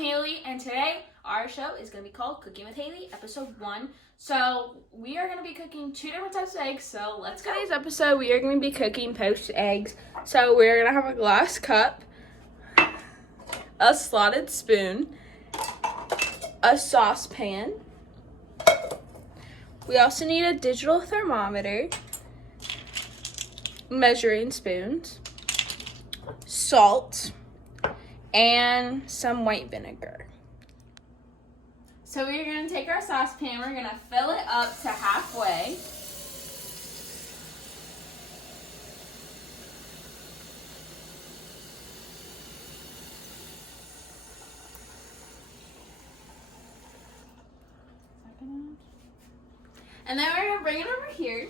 Haley, and today our show is going to be called Cooking with Haley, episode 1. So we are going to be cooking 2 different types of eggs, so let's go. Today's episode, we are going to be cooking poached eggs. So we're going to have a glass cup, a slotted spoon, a saucepan. We also need a digital thermometer, measuring spoons, salt, and some white vinegar. So we're going to take our saucepan, we're going to fill it up to halfway. And then we're going to bring it over here.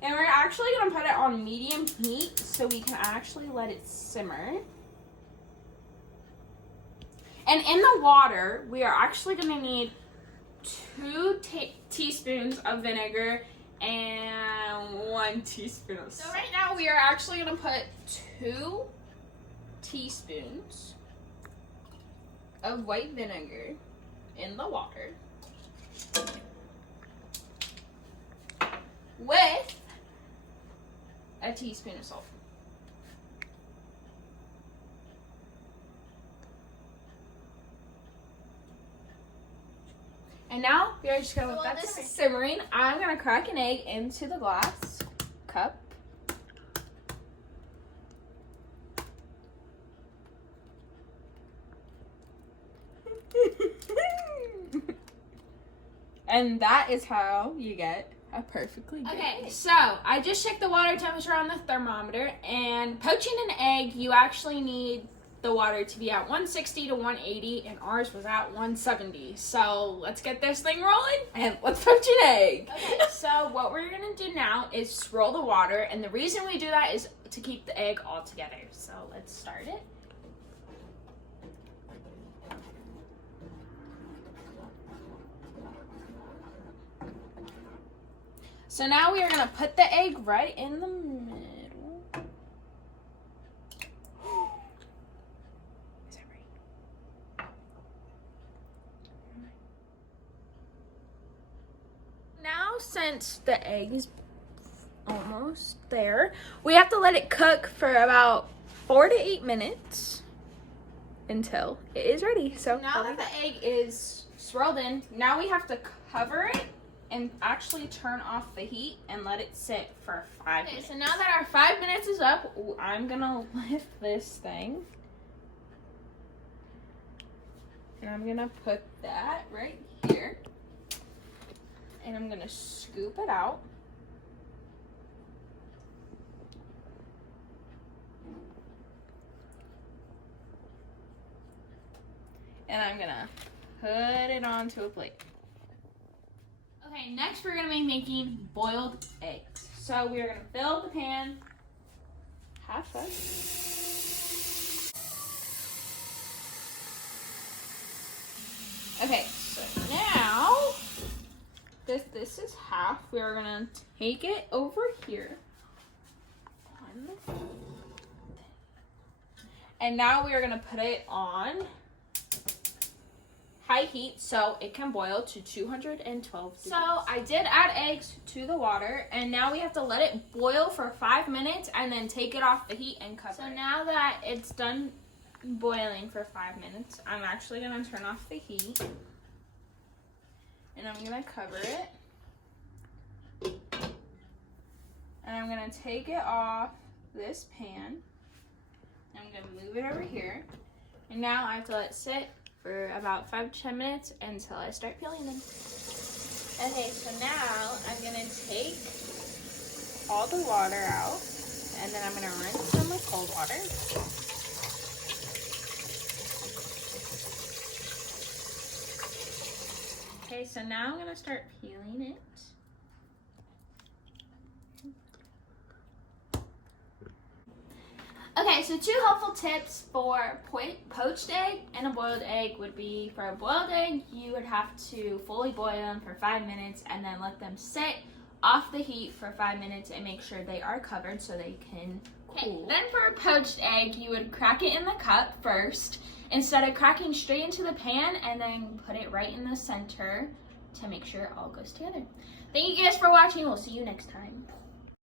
And we're actually going to put it on medium heat so we can actually let it simmer. And in the water, we are actually going to need 2 teaspoons of vinegar and 1 teaspoon of salt. So right now we are actually going to put 2 teaspoons of white vinegar in the water with a teaspoon of salt. And now we are just going to let that simmering. I'm going to crack an egg into the glass cup. And that is how you get a perfectly good egg. So I just checked the water temperature on the thermometer, and poaching an egg, you actually need the water to be at 160 to 180, and ours was at 170. So let's get this thing rolling and let's poach an egg. Okay, so what we're gonna do now is swirl the water, and the reason we do that is to keep the egg all together. So let's start it. So now we are going to put the egg right in the middle. Is that right? Now, since the egg is almost there, we have to let it cook for about 4 to 8 minutes until it is ready. So now that the egg is swirled in, now we have to cover it and actually turn off the heat and let it sit for 5 minutes. So now that our 5 minutes is up, I'm gonna lift this thing. And I'm gonna put that right here. And I'm gonna scoop it out. And I'm gonna put it onto a plate. Okay, next we're gonna be making boiled eggs. So we are gonna fill the pan half full. Okay, so now this is half. We are gonna take it over here. And now we are gonna put it on high heat so it can boil to 212 degrees. So I did add eggs to the water, and now we have to let it boil for 5 minutes and then take it off the heat and cover it. So now that it's done boiling for 5 minutes, I'm actually going to turn off the heat and I'm going to cover it. And I'm going to take it off this pan. I'm going to move it over here. And now I have to let it sit for about 5 to 10 minutes until I start peeling them. Okay, so now I'm gonna take all the water out, and then I'm gonna rinse them with cold water. Okay, so now I'm gonna start peeling it. Okay, so 2 helpful tips for poached egg and a boiled egg would be, for a boiled egg, you would have to fully boil them for 5 minutes and then let them sit off the heat for 5 minutes and make sure they are covered so they can cool. Okay, then for a poached egg, you would crack it in the cup first instead of cracking straight into the pan, and then put it right in the center to make sure it all goes together. Thank you guys for watching. We'll see you next time.